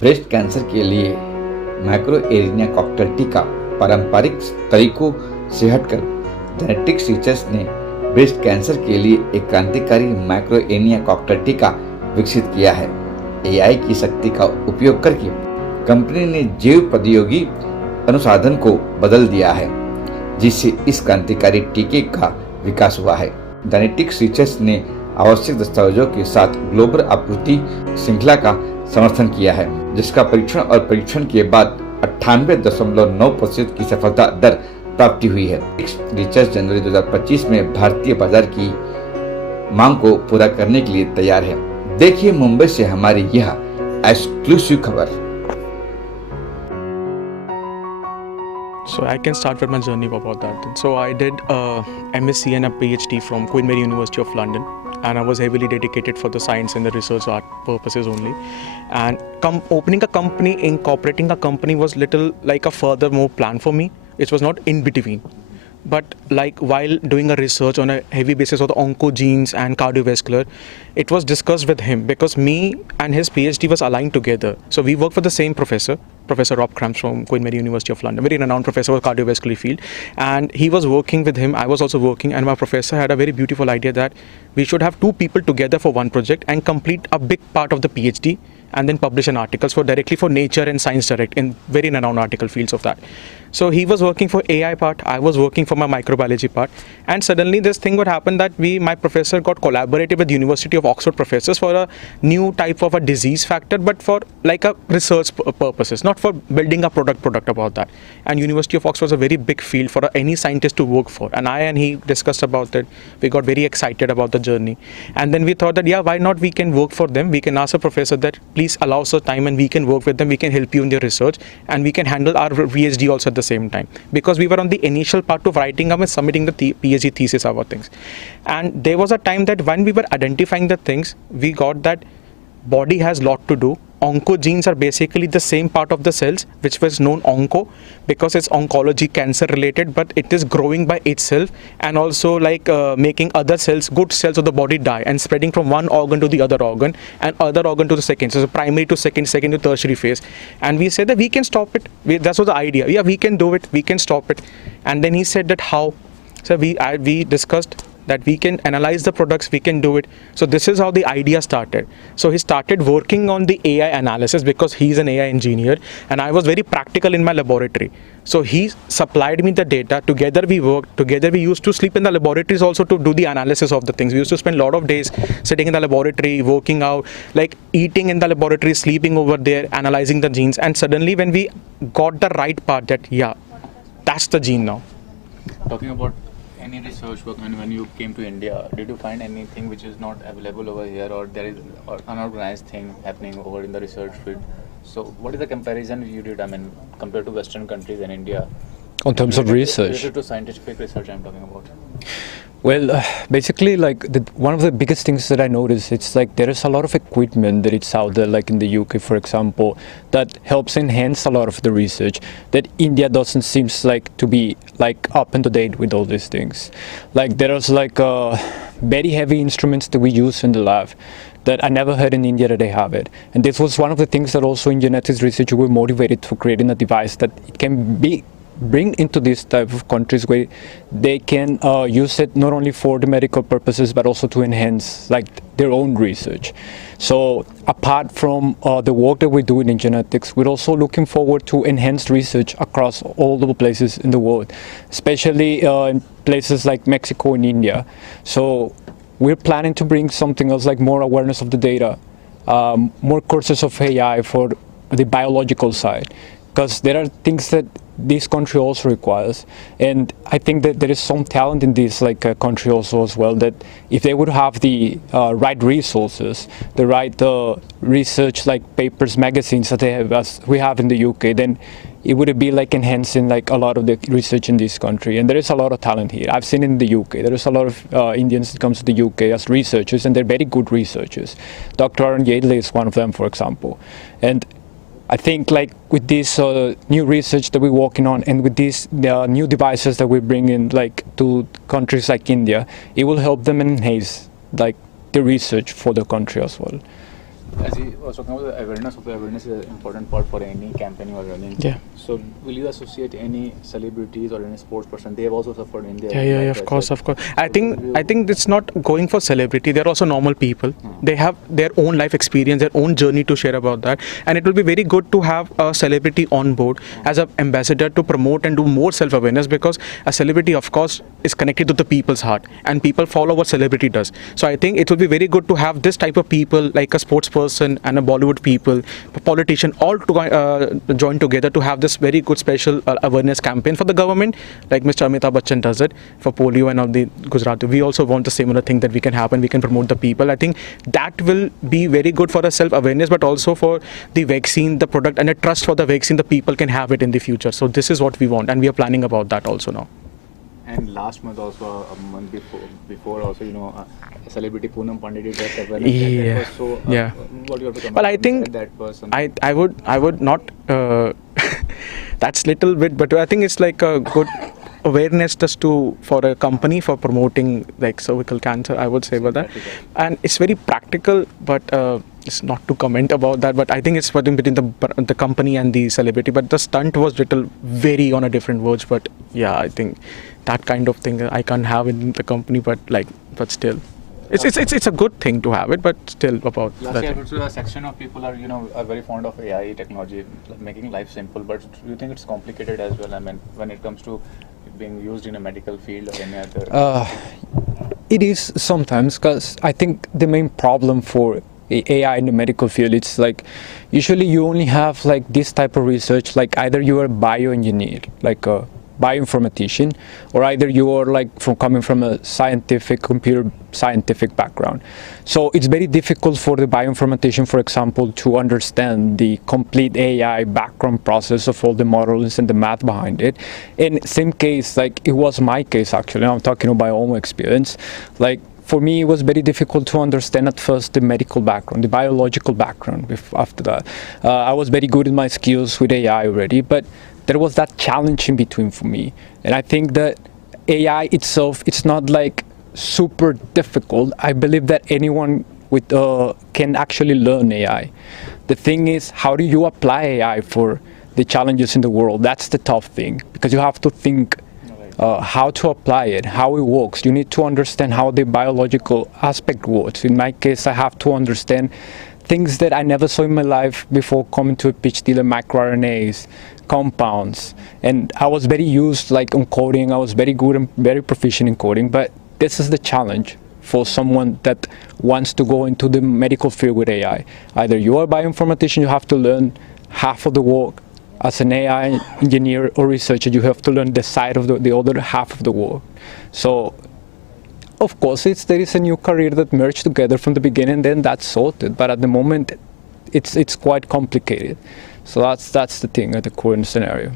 Breast cancer के लिए माइक्रोएरिनिया cocktail टीका पारंपरिक तरीकों से हटकर जेनेटिक्स रिसर्च ने ब्रेस्ट कैंसर के लिए एक क्रांतिकारी माइक्रोएरिनिया कॉकटेल टीका विकसित किया है। एआई की शक्ति का उपयोग करके कंपनी ने जैव प्रौद्योगिकी अनुसंधान को बदल दिया है, जिससे इस क्रांतिकारी टीके का विकास हुआ है। जेनेटिक्स रिसर्च ने आवश्यक दस्तावेजों के साथ ग्लोबल आपूर्ति श्रृंखला का समर्थन किया है, जिसका परीक्षण और परीक्षण के बाद 98.9% की सफलता दर प्राप्ति हुई है। रिसर्च जनवरी 2025 में भारतीय बाजार की मांग को पूरा करने के लिए तैयार है। देखिए मुंबई से हमारी यह एक्सक्लूसिव खबर। So I can start with my journey about that. So I did a MSc and a PhD from Queen Mary University of London, and I was heavily dedicated for the science and the research art purposes only. And opening a company, incorporating a company was little like a furthermore plan for me. It was not in between. But like while doing a research on a heavy basis of the oncogenes and cardiovascular, it was discussed with him because me and his PhD was aligned together. So we worked for the same professor, Professor Rob Cramps from Queen Mary University of London, very renowned professor of cardiovascular field. And he was working with him, I was also working, and my professor had a very beautiful idea that we should have two people together for one project and complete a big part of the PhD and then publish an articles for directly for Nature and Science Direct in very renowned article fields of that. So he was working for AI part, I was working for my microbiology part, and suddenly this thing would happen that my professor got collaborated with University of Oxford professors for a new type of a disease factor, but for like a research purposes, not for building a product about that. And University of Oxford was a very big field for any scientist to work for, and I and he discussed about it. We got very excited about the journey, and then we thought that why not we can work for them. We can ask a professor that please allow us time and we can work with them, we can help you in their research, and we can handle our PhD also at the same time, because we were on the initial part of writing and submitting the PhD thesis, our things. And there was a time that when we were identifying the things, we got that body has lot to do. Oncogenes are basically the same part of the cells which was known onco because it's oncology, cancer related, but it is growing by itself and also like making other cells, good cells of the body die and spreading from one organ to the other organ and other organ to the second. So primary to second to tertiary phase. And we said that we can stop it. That was the idea. Yeah, we can do it. We can stop it. And then he said that how? So we discussed that we can analyze the products, we can do it. So this is how the idea started. So he started working on the AI analysis because he's an AI engineer and I was very practical in my laboratory. So he supplied me the data, together we worked, together we used to sleep in the laboratories also to do the analysis of the things. We used to spend a lot of days sitting in the laboratory, working out, like eating in the laboratory, sleeping over there, analyzing the genes. And suddenly when we got the right part that, yeah, that's the gene now. Talking about any research work, and when you came to India, did you find anything which is not available over here, or there is or unorganized thing happening over in the research field? So what is the comparison you did, I mean, compared to Western countries and India? On terms of research? Related to scientific research I'm talking about. Well, basically, like one of the biggest things that I noticed, it's like there is a lot of equipment that it's out there, like in the UK, for example, that helps enhance a lot of the research that India doesn't seems like to be like up and to date with all these things. Like there is like very heavy instruments that we use in the lab that I never heard in India that they have it. And this was one of the things that also in genetics research we were motivated to creating a device that it can be bring into these type of countries where they can use it not only for the medical purposes but also to enhance like their own research. So apart from the work that we're doing in genetics, we're also looking forward to enhanced research across all the places in the world, especially in places like Mexico and India. So we're planning to bring something else like more awareness of the data, more courses of AI for the biological side, because there are things that this country also requires, and I think that there is some talent in this country also as well, that if they would have the right resources, the right research like papers, magazines that they have as we have in the UK, then it would be like enhancing like a lot of the research in this country. And there is a lot of talent here. I've seen in the UK, there is a lot of Indians that comes to the UK as researchers, and they're very good researchers. Dr. Aaron Yadley is one of them, for example. And I think like with this new research that we're working on, and with these new devices that we bring in like to countries like India, it will help them enhance like the research for the country as well. As you was talking about the awareness of the awareness is an important part for any campaign you are running. Yeah. So will you associate any celebrities or any sports person? They have also suffered in their Yeah, life of as course, well. of course. So I think will you- I think it's not going for celebrity. They're also normal people. They have their own life experience, their own journey to share about that, and it will be very good to have a celebrity on board as an ambassador to promote and do more self-awareness, because a celebrity, of course, is connected to the people's heart, and people follow what celebrity does. So I think it will be very good to have this type of people, like a sports person and a Bollywood people, a politician, all to join together to have this very good special awareness campaign for the government, like Mr. Amitabh Bachchan does it for polio and all the Gujarat. We also want the similar thing that we can happen. We can promote the people. I think that will be very good for the self-awareness, but also for the vaccine, the product, and a trust for the vaccine. The people can have it in the future. So this is what we want, and we are planning about that also now. And last month also, a month before also, celebrity Poonam Pandit did that awareness. Yeah. That was so, Yeah. What do you have to comment Well, I on think that person? I would not. That's little bit, but I think it's like a good awareness just to for a company for promoting like cervical cancer. I would say about that, and it's very practical, but it's not to comment about that. But I think it's between the company and the celebrity. But the stunt was little very on a different verge. But yeah, I think that kind of thing I can't have in the company. But still. It's a good thing to have it, but still about Lastly, I that. would say a section of people are very fond of AI technology, like making life simple. But do you think it's complicated as well? I mean, when it comes to being used in a medical field or any other? It is sometimes, because I think the main problem for AI in the medical field, it's like usually you only have like this type of research, like either you are a bioengineer, like a bioinformatician, or either you are like coming from a computer scientific background. So it's very difficult for the bioinformatician, for example, to understand the complete AI background process of all the models and the math behind it. In same case, like it was my case actually, I'm talking about my own experience, like for me, it was very difficult to understand at first the medical background, the biological background. After that, I was very good in my skills with AI already, but there was that challenge in between for me. And I think that AI itself, it's not like super difficult. I believe that anyone with can actually learn AI. The thing is, how do you apply AI for the challenges in the world? That's the tough thing, because you have to think how to apply it, how it works. You need to understand how the biological aspect works. In my case, I have to understand things that I never saw in my life before coming to a PhD, like microRNAs, compounds. And I was very used like on coding. I was very good and very proficient in coding, but this is the challenge for someone that wants to go into the medical field with AI. Either you are a bioinformatician, you have to learn half of the work. As an AI engineer or researcher, you have to learn the side of the other half of the work. So, of course, there is a new career that merged together from the beginning, then that's sorted. But at the moment, it's quite complicated. So that's the thing at the current scenario.